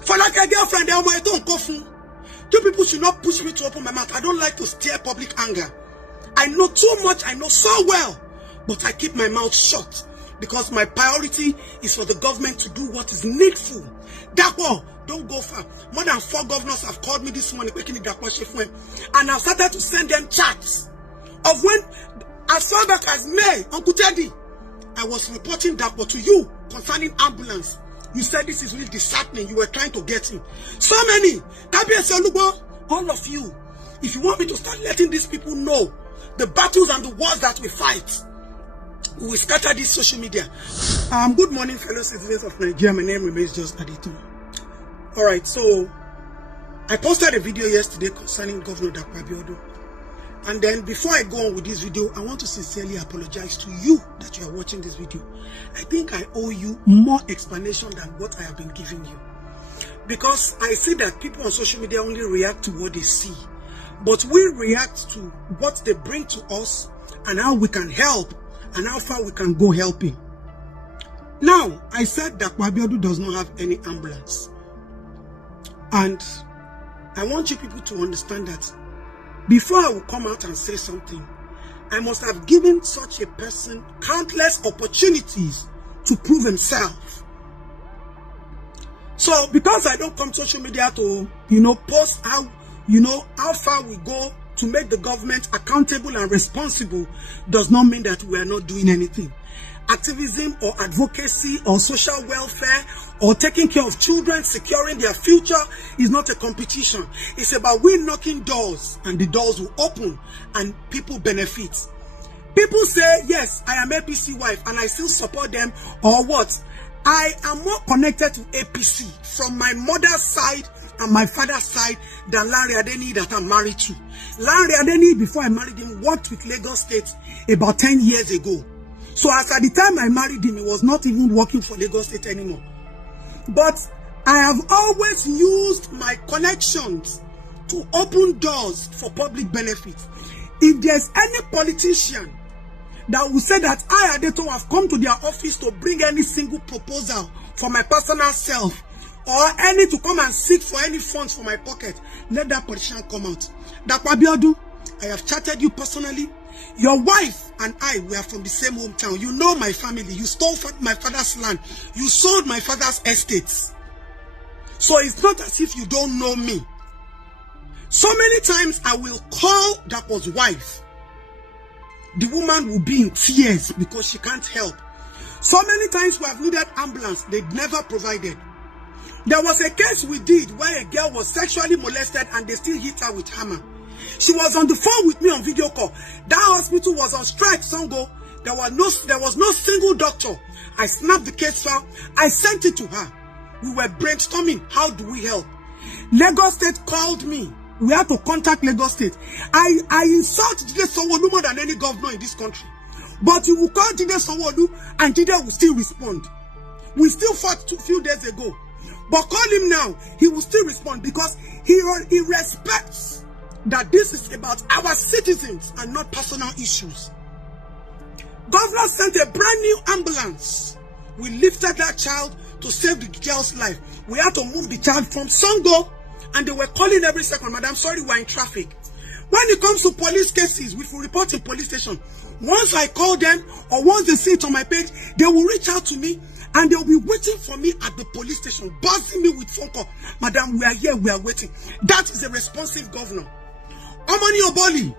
For like a girlfriend, I don't go for. You people should not push me to open my mouth. I don't like to stir public anger. I know too much, I know so well, but I keep my mouth shut because my priority is for the government to do what is needful. Dapo, don't go far. More than 4 governors have called me this morning, and I've started to send them chats of when, as far back as May, Uncle Teddy, I was reporting Dapo to you concerning ambulance. You said this is really disheartening. You were trying to get him. So many. All of you, if you want me to start letting these people know the battles and the wars that we fight, we will scatter this social media. Good morning, fellow citizens of Nigeria. My name remains just Otun. Alright, so I posted a video yesterday concerning Governor Dapo Abiodun. And then before I go on with this video, I want to sincerely apologize to you that you are watching this video. I think I owe you more explanation than what I have been giving you. Because I see that people on social media only react to what they see. But we react to what they bring to us and how we can help and how far we can go helping. Now, I said that Dapo Abiodun does not have any ambulance. And I want you people to understand that before I will come out and say something, I must have given such a person countless opportunities to prove himself. So, because I don't come to social media to, post how, how far we go to make the government accountable and responsible, does not mean that we are not doing anything. Activism or advocacy or social welfare or taking care of children, securing their future is not a competition. It's about we knocking doors and the doors will open and people benefit. People say, yes, I am APC wife and I still support them, or what? I am more connected to APC from my mother's side and my father's side than Larry Adeni that I'm married to. Larry Adeni, before I married him, worked with Lagos State about 10 years ago. So as at the time I married him, he was not even working for Lagos State anymore. But I have always used my connections to open doors for public benefit. If there's any politician that will say that I, Adeto, have come to their office to bring any single proposal for my personal self, or any to come and seek for any funds for my pocket, let that politician come out. Dapo Abiodun, I have chatted you personally. Your wife and I were from the same hometown. You know my family. You stole my father's land. You sold my father's estates. So it's not as if you don't know me. So many times I will call Dapo's wife. The woman will be in tears because she can't help. So many times we have needed ambulance. They never provided. There was a case we did where a girl was sexually molested and they still hit her with hammer. She was on the phone with me on video call. That hospital was on strike, Songo. There was no single doctor. I snapped the case file. I sent it to her. We were brainstorming. How do we help? Lagos State called me. We had to contact Lagos State. I insult Jade Sanwo-Olu more than any governor in this country. But you will call Jade Sanwo-Olu and Jade will still respond. We still fought a few days ago. But call him now. He will still respond because he respects that this is about our citizens and not personal issues. Governor sent a brand new ambulance. We lifted that child to save the girl's life. We had to move the child from Songo, and they were calling every second, Madam, sorry, we're in traffic. When it comes to police cases, we will report in police station. Once I call them, or once they see it on my page, they will reach out to me, and they will be waiting for me at the police station, buzzing me with phone call. Madam, we are here, we are waiting. That is a responsive governor. Omoni Oboli,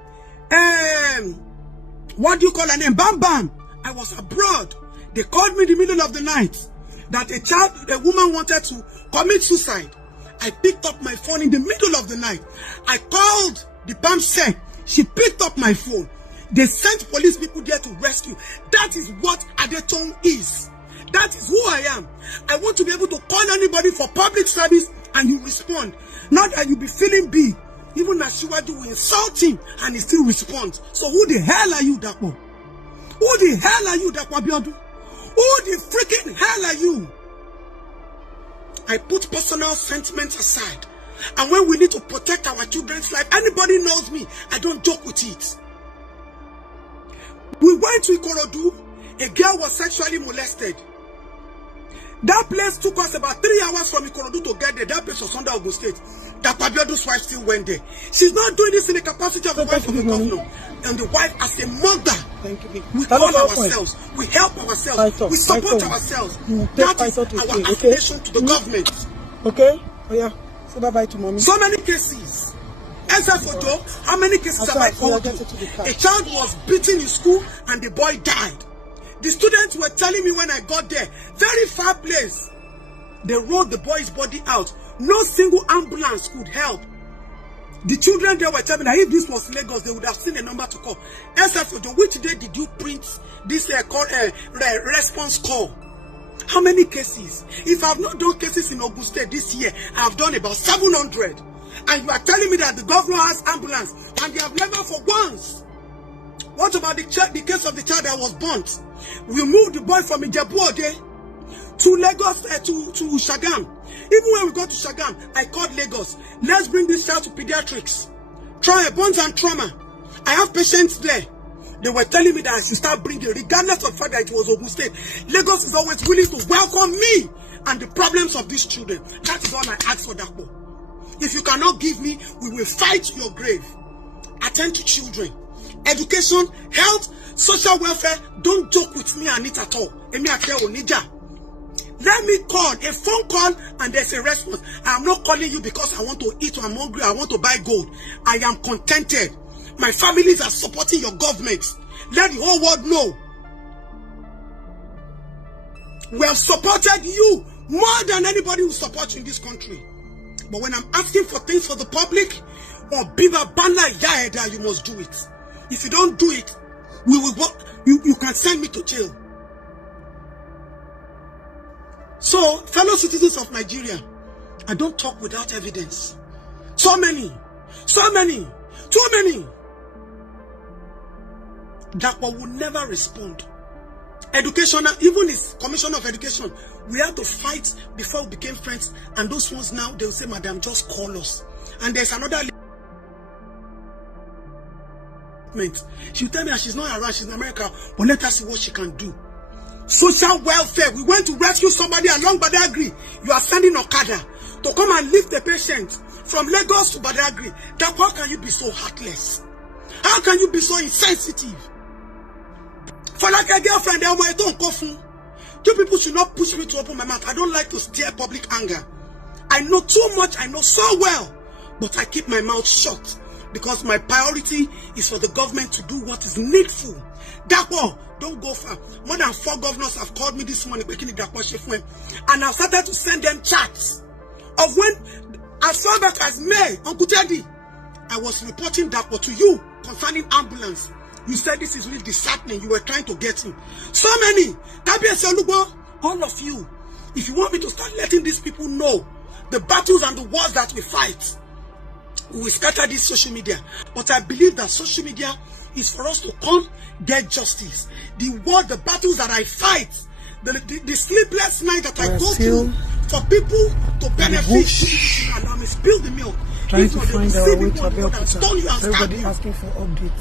what do you call her name? Bam Bam. I was abroad. They called me in the middle of the night that a woman wanted to commit suicide. I picked up my phone in the middle of the night. I called the BAM sec. She picked up my phone. They sent police people there to rescue. That is what Adeton is. That is who I am. I want to be able to call anybody for public service and you respond. Not that you be feeling big. Even Nashiwaju will insult him and he still responds. So who the hell are you, Dapo? Who the hell are you, Dapo Abiodun? Who the freaking hell are you? I put personal sentiments aside. And when we need to protect our children's life, anybody knows me, I don't joke with it. We went to Ikorodu. A girl was sexually molested. That place took us about 3 hours from Ikorodu to get there. That place was under Ogun State. Dapo Abiodun's wife still went there. She's not doing this in the capacity of the wife of the governor. And the wife as a mother. Thank you. We call ourselves. We help ourselves. We support ourselves. That is our affiliation to the government. Okay? Oh yeah. Say bye-bye to mommy. So many cases. Joe, how many cases have I called you? A child was beaten in school and the boy died. The students were telling me when I got there, very far place. They rolled the boy's body out. No single ambulance could help. The children there were telling me that if this was Lagos, they would have seen a number to call. Joe, which day did you print this response call? How many cases? If I have not done cases in Ogun State this year, I have done about 700. And you are telling me that the governor has ambulance and they have never for once. What about the case of the child that was burnt? We moved the boy from Ijebu-Ode to Lagos, to Shagam. Even when we got to Shagam, I called Lagos. Let's bring this child to pediatrics. Bones and trauma. I have patients there. They were telling me that I should start bringing, regardless of the fact that it was Ogun State. Lagos is always willing to welcome me and the problems of these children. That is all I ask for, Dapo. If you cannot give me, we will fight your grave. Attend to children. Education, health, social welfare. Don't joke with me and it at all. Let me call, a phone call, and there's a response. I am not calling you because I want to eat or I'm hungry, I want to buy gold. I am contented. My families are supporting your government. Let the whole world know. We have supported you more than anybody who supports you in this country. But when I'm asking for things for the public, or Biba Bana Yaeda, you must do it. If you don't do it, we will you can send me to jail. So, fellow citizens of Nigeria, I don't talk without evidence. So many, too many. Dapo will never respond. Education, even his commissioner of education, we had to fight before we became friends. And those ones now, they will say, Madam, just call us. And there's another. She'll tell me that she's not around, she's in America, but let us see what she can do. Social welfare. We went to rescue somebody along Badagry. You are sending Okada to come and lift the patient from Lagos to Badagry. Dapo, how can you be so heartless? How can you be so insensitive? For like a girlfriend, you people should not push me to open my mouth. I don't like to stir public anger. I know too much, I know so well, but I keep my mouth shut because my priority is for the government to do what is needful. Dapo, don't go far. More than 4 governors have called me this morning, and I've started to send them chats of when, as far back as May, Uncle Teddy, I was reporting Dapo to you concerning ambulance. You said this is really disheartening. You were trying to get him. So many. All of you, if you want me to start letting these people know the battles and the wars that we fight, we will scatter this social media. But I believe that social media is for us to come get justice. The war, the battles that I fight, the sleepless night that I go through for people to benefit. Allow me spill the milk. Trying to find our way to Abiodun. Everybody asking for updates.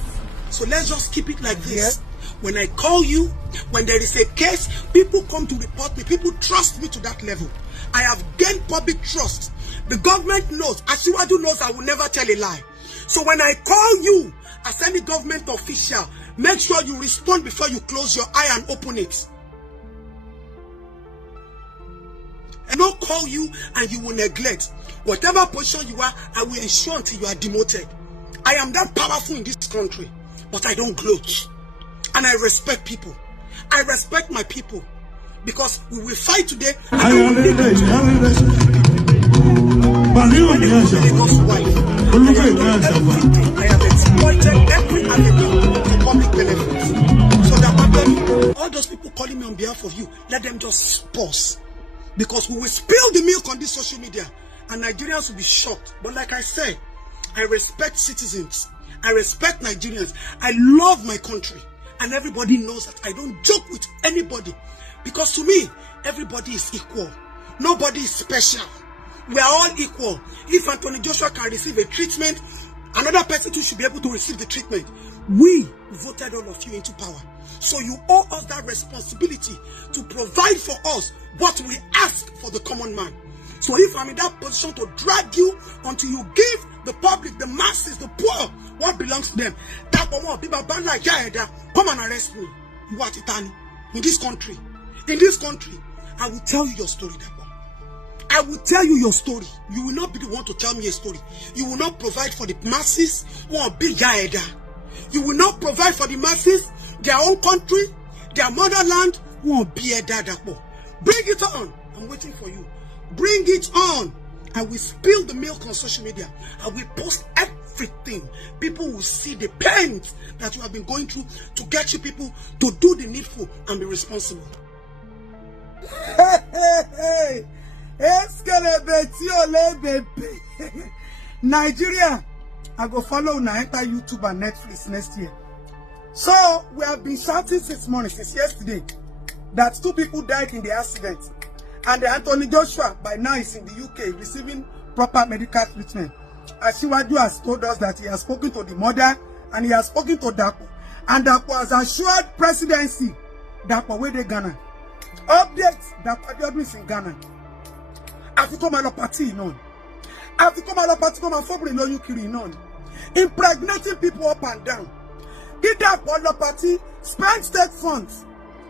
So let's just keep it like this. Yeah. When I call you, when there is a case, people come to report me. People trust me to that level. I have gained public trust. The government knows. Asiwaju knows I will never tell a lie. So when I call you as any government official, make sure you respond before you close your eye and open it. I don't call you and you will neglect. Whatever position you are, I will ensure until you are demoted. I am that powerful in this country. But I don't gloat. And I respect people. I respect my people. Because we will fight today. I don't need to I have exploited every avenue for public benefits. So that all those people calling me on behalf of you, let them just pause. Because we will spill the milk on this social media. And Nigerians will be shocked. But like I said, I respect citizens. I respect Nigerians. I love my country. And everybody knows that I don't joke with anybody. Because to me, everybody is equal. Nobody is special. We are all equal. If Anthony Joshua can receive a treatment, another person too should be able to receive the treatment. We voted all of you into power. So you owe us that responsibility to provide for us what we ask for the common man. So if I'm in that position to drag you until you give the public, the masses, the poor, what belongs to them, come and arrest me. You are Titani. In this country, I will tell you your story, Dapo. I will tell you your story. You will not be the one to tell me a story. You will not provide for the masses or be Jade. You will not provide for the masses, their own country, their motherland, won't be a Dapo. Bring it on. I'm waiting for you. Bring it on. I will spill the milk on social media. I will post everything. People will see the pain that you have been going through to get you people to do the needful and be responsible. Nigeria, I go follow now enter YouTube and Netflix next year. So we have been shouting since morning, since yesterday, that 2 people died in the accident. And Anthony Joshua, by now, is in the UK receiving proper medical treatment. Asiwaju has told us that he has spoken to the mother and he has spoken to Dapo. And Dapo has assured presidency. Dapo, where they Ghana? Updates, Dapo Abiodun is in Ghana. After my party, none. After my party, come and forward no Ukiri, none. Impregnating people up and down. Did Dapo party spend state funds?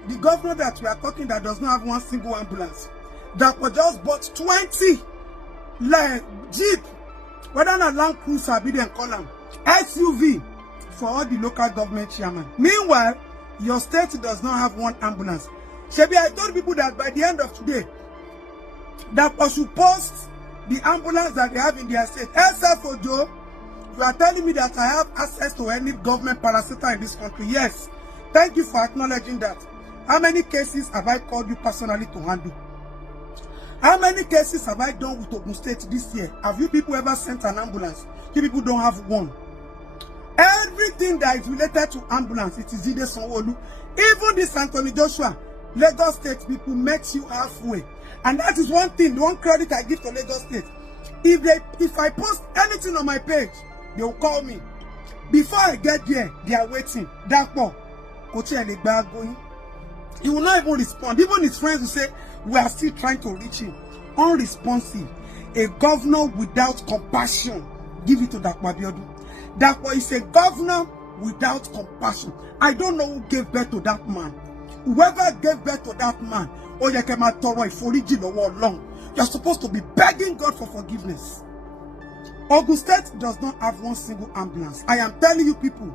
The governor that we are talking that does not have one single ambulance. Dapo just bought 20 Jeep, whether not Land Cruiser, be them call them SUV for all the local government chairman. Meanwhile, your state does not have one ambulance. Shebi, I told people that by the end of today, Dapo should post the ambulance that they have in their state. Except for Joe, you are telling me that I have access to any government parastatal in this country. Yes, thank you for acknowledging that. How many cases have I called you personally to handle? How many cases have I done with Ogun State this year? Have you people ever sent an ambulance? You people don't have one. Everything that is related to ambulance, it is Jade Sanwo-Olu. Even this Anthony Joshua, Lagos State people makes you halfway. And that is one thing, one credit I give to Lagos State. If I post anything on my page, they will call me. Before I get there, they are waiting. Dapo, Otu going. He will not even respond. Even his friends will say, we are still trying to reach him. Unresponsive. A governor without compassion. Give it to Dapo Abiodun. Dapo is a governor without compassion. I don't know who gave birth to that man. Whoever gave birth to that man, you're supposed to be begging God for forgiveness. Ogun State does not have one single ambulance. I am telling you people.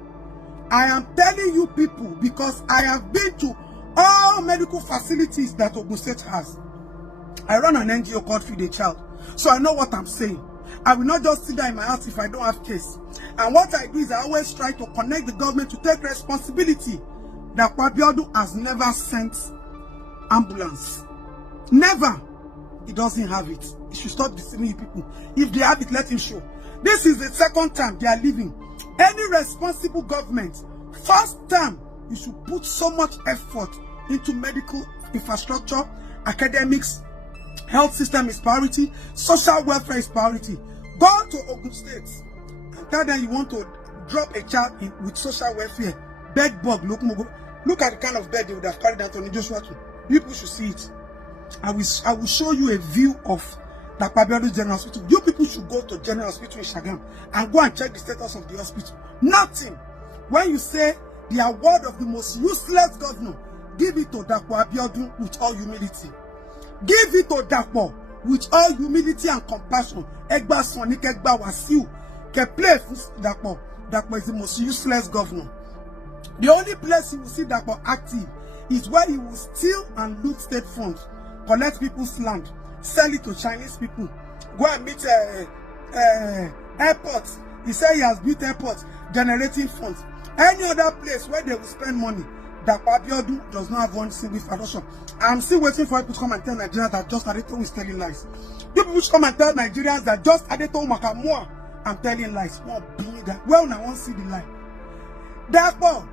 I am telling you people because I have been to all medical facilities that Ogun State has. I run an NGO called Feed a Child. So I know what I'm saying. I will not just sit there in my house if I don't have case. And what I do is I always try to connect the government to take responsibility. That Abiodun has never sent ambulance. Never. He doesn't have it. He should stop deceiving you people. If they have it, let him show. This is the second time they are leaving. Any responsible government, first time, you should put so much effort into medical infrastructure, academics, health system is priority, social welfare is priority. Go to Ogun State and tell them you want to drop a child with social welfare. Bed bug, look at the kind of bed they would have carried Anthony Joshua to. People should see it. I will show you a view of Dapo Abiodun General Hospital. You people should go to General Hospital in Shagam and go and check the status of the hospital. Nothing. When you say the award of the most useless governor, give it to Dapo Abiodun with all humility. Give it to Dapo with all humility and compassion. Egba Sonic, Egba Wasiu, can play for Dapo. Dapo is the most useless governor. The only place you will see Dapo active is where he will steal and loot state funds, collect people's land, sell it to Chinese people, go and meet airports. He said he has built airports, generating funds. Any other place where they will spend money, Dapo Abiodun does not have one single infrastructure. I'm still waiting for people to come and tell Nigerians that just Adeto is telling lies. People should come and tell Nigerians that just Adeto Makamua, I'm telling lies. Well, now I won't see the lie. Therefore,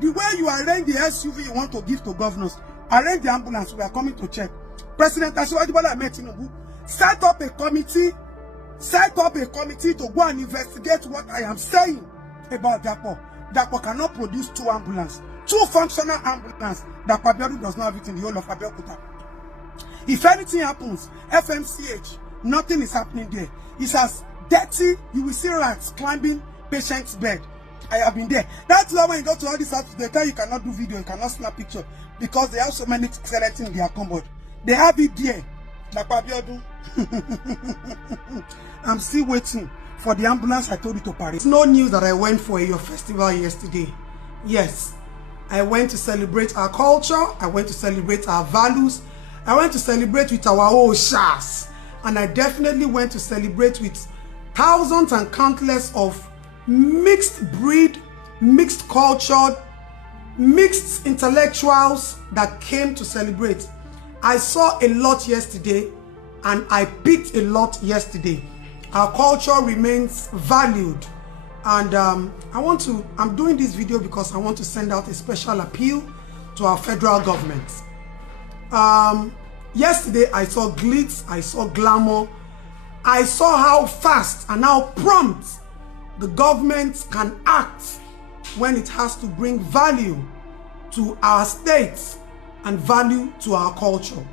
the way you arrange the SUV you want to give to governors, arrange the ambulance, we are coming to check. President Asiwaju Bola Ahmed Tinubu set up a committee to go and investigate what I am saying about Dapo. Dapo cannot produce 2 ambulances, 2 functional ambulances. Dapo Abiodun does not have it in the whole of Abeokuta. If anything happens, FMCH, nothing is happening there. It's as dirty, you will see rats climbing patient's bed. I have been there. That's why when you go to all these houses, they tell you cannot do video, you cannot snap picture, because they have so many skeletons in their cupboard. They have it there. Dapo Abiodun. I'm still waiting for the ambulance I told you to Paris. It's no news that I went for your festival yesterday. Yes, I went to celebrate our culture. I went to celebrate our values. I went to celebrate with our Oshas. And I definitely went to celebrate with thousands and countless of mixed breed, mixed cultured, mixed intellectuals that came to celebrate. I saw a lot yesterday and I picked a lot yesterday. Our culture remains valued. And I'm doing this video because I want to send out a special appeal to our federal government. Yesterday, I saw glitz, I saw glamour. I saw how fast and how prompt the government can act when it has to bring value to our states and value to our culture.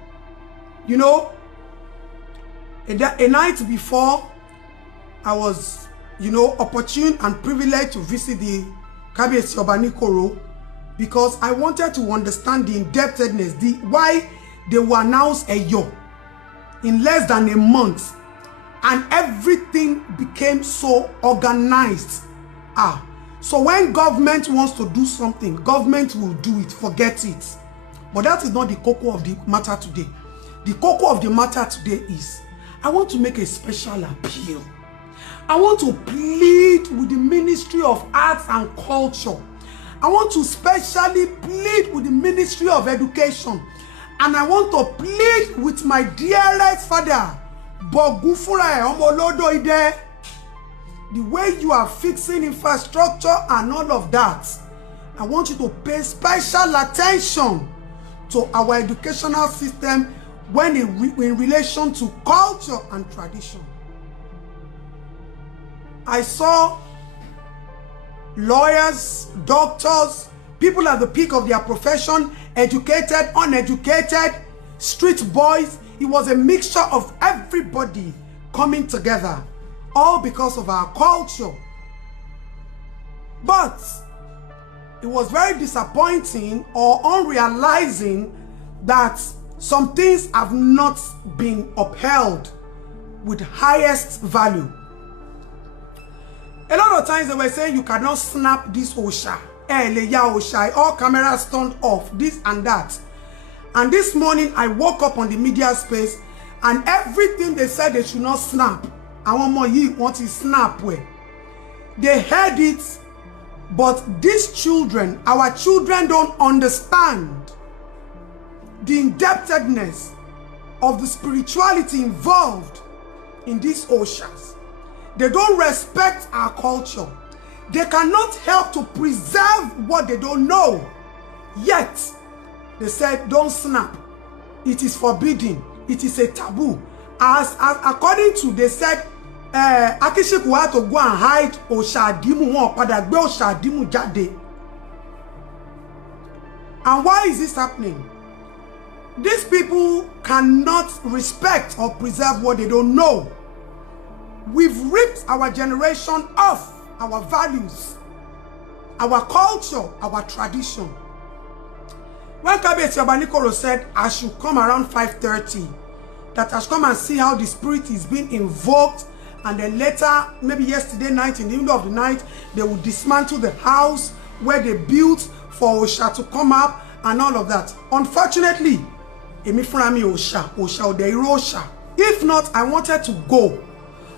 You know, a night before, I was, opportune and privileged to visit the Kabiyesi Oba Nikoro because I wanted to understand the indebtedness, why they will announce Eyo in less than a month, and everything became so organized. So when government wants to do something, government will do it, forget it. But that is not the cocoa of the matter today. The cocoa of the matter today is, I want to make a special appeal. I want to plead with the Ministry of Arts and Culture. I want to specially plead with the Ministry of Education. And I want to plead with my dearest father, Bogufura Omolodo Ide. The way you are fixing infrastructure and all of that, I want you to pay special attention to our educational system when in relation to culture and tradition. I saw lawyers, doctors, people at the peak of their profession, educated, uneducated, street boys. It was a mixture of everybody coming together, all because of our culture. But it was very disappointing or unrealizing that some things have not been upheld with highest value. A lot of times they were saying you cannot snap this Osha. All cameras turned off, this and that. And this morning I woke up on the media space and everything they said they should not snap. I want more you want to snap where. They heard it, but these children, our children don't understand the indebtedness of the spirituality involved in these Oshas. They don't respect our culture. They cannot help to preserve what they don't know. Yet, they said, don't snap. It is forbidden. It is a taboo. As according to, they said, Akishiku had to go and hide Oshadimu Padagbe Oshadimu Jade. And why is this happening? These people cannot respect or preserve what they don't know. We've ripped our generation off our values, our culture, our tradition. When Kabiyesi Oba Nikoro said, I should come around 5:30, that I should come and see how the spirit is being invoked, and then later, maybe yesterday night, in the middle of the night, they would dismantle the house where they built for Osha to come up and all of that. Unfortunately, Emi Funami Osha Odeiro Osha. If not, I wanted to go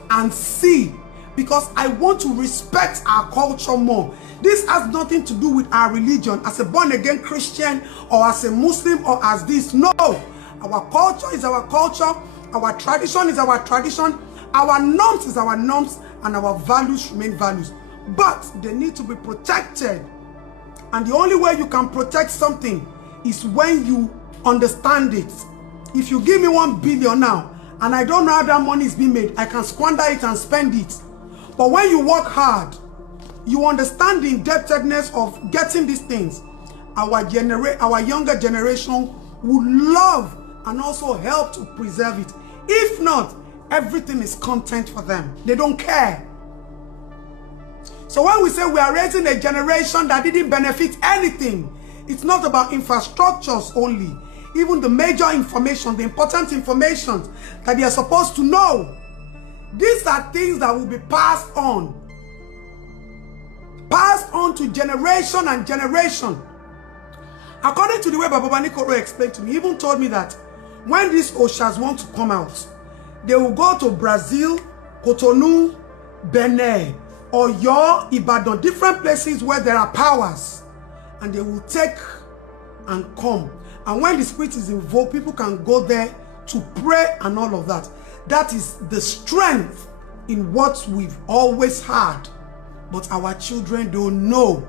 and see, because I want to respect our culture more. This has nothing to do with our religion as a born-again Christian or as a Muslim or as this. No, our culture is our culture, our tradition is our tradition, our norms is our norms, and our values remain values. But they need to be protected. And the only way you can protect something is when you understand it. If you give me 1 billion now, and I don't know how that money is being made, I can squander it and spend it. But when you work hard, you understand the indebtedness of getting these things, our younger generation would love and also help to preserve it. If not, everything is content for them. They don't care. So when we say we are raising a generation that didn't benefit anything, it's not about infrastructures only. Even the major information, the important information that they are supposed to know. These are things that will be passed on. Passed on to generation and generation. According to the way Baba Nikoro explained to me, he even told me that when these Oshas want to come out, they will go to Brazil, Cotonou, Benin, Oyo, Ibadan, different places where there are powers. And they will take and come. And when the spirit is involved, people can go there to pray and all of that. That is the strength in what we've always had. But our children don't know.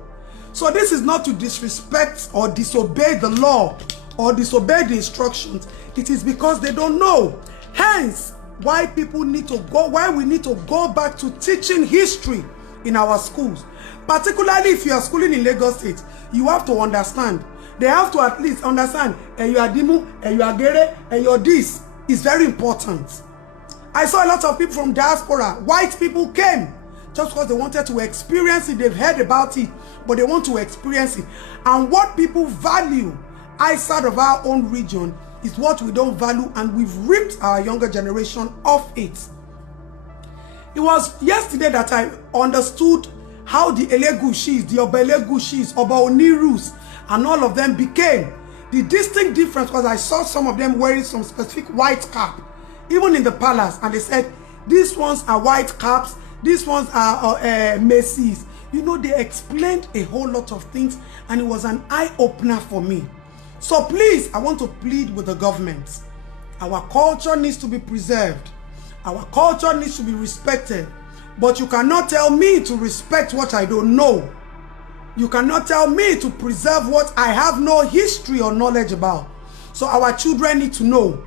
So this is not to disrespect or disobey the law or disobey the instructions. It is because they don't know. Hence, why people need to go, why we need to go back to teaching history in our schools. Particularly if you are schooling in Lagos State, you have to understand. They have to at least understand, and you are Dimu, and you are Gere, and you are this. Is very important. I saw a lot of people from diaspora, white people came just because they wanted to experience it. They've heard about it, but they want to experience it. And what people value outside of our own region is what we don't value, and we've ripped our younger generation off it. It was yesterday that I understood how the Elegushis, the Oba Elegushis, Oba Onirus, and all of them became. The distinct difference was I saw some of them wearing some specific white cap, even in the palace, and they said, these ones are white caps, these ones are Macy's. You know, they explained a whole lot of things, and it was an eye-opener for me. So please, I want to plead with the government. Our culture needs to be preserved. Our culture needs to be respected. But you cannot tell me to respect what I don't know. You cannot tell me to preserve what I have no history or knowledge about. So our children need to know.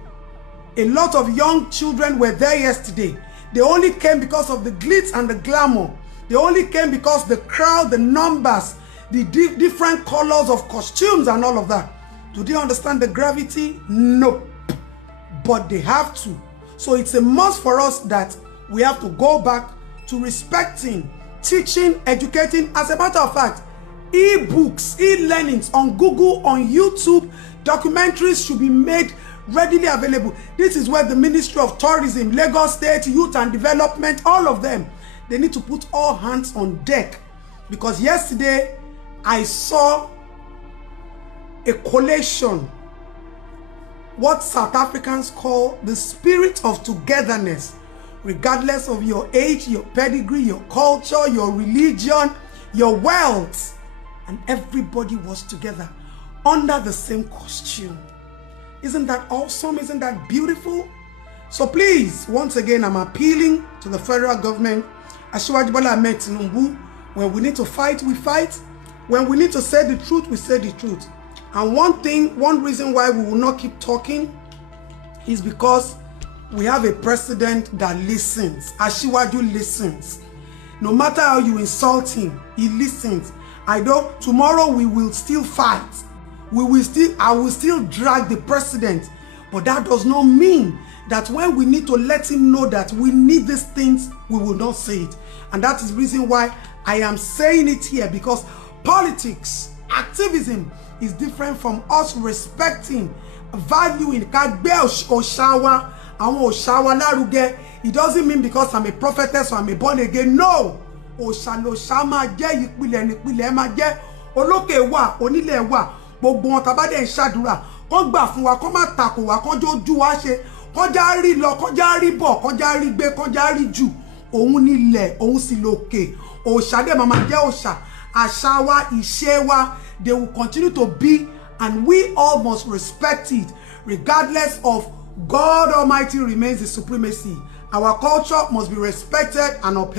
A lot of young children were there yesterday. They only came because of the glitz and the glamour. They only came because the crowd, the numbers, the different colors of costumes and all of that. Do they understand the gravity? No. But they have to. So it's a must for us that we have to go back to respecting, teaching, educating. As a matter of fact, e-books, e-learnings on Google, on YouTube, documentaries should be made readily available. This is where the Ministry of Tourism, Lagos State, Youth and Development, all of them, they need to put all hands on deck. Because yesterday, I saw a collation, what South Africans call the spirit of togetherness, regardless of your age, your pedigree, your culture, your religion, your wealth. And everybody was together under the same costume. Isn't that awesome? Isn't that beautiful? So please, once again, I'm appealing to the federal government. Asiwaju Bola Ahmed Tinubu, when we need to fight, we fight. When we need to say the truth, we say the truth. And one reason why we will not keep talking is because we have a president that listens. Asiwaju listens. No matter how you insult him, he listens. Tomorrow we will still fight. I will still drag the president. But that does not mean that when we need to let him know that we need these things, we will not say it. And that is the reason why I am saying it here, because politics, activism is different from us respecting, valuing. It doesn't mean because I'm a prophetess or I'm a born again. No. Gbogbo wọn tá bá dé ń ṣàdúrà kán gbà fún wa, kán má takò wa, kán jó ojú wa ṣe, kán já rí lọ, kán já rí bọ̀, kán já rí gbé, kán já rí jù. Òun nílẹ̀, òun sì lókè. Òòṣà dé màmá jẹ́ òòṣà. Àṣà wa, ìṣe wa, they will continue to be, and we all must respect it, regardless of God Almighty remains the supremacy. Our culture must be respected and upheld.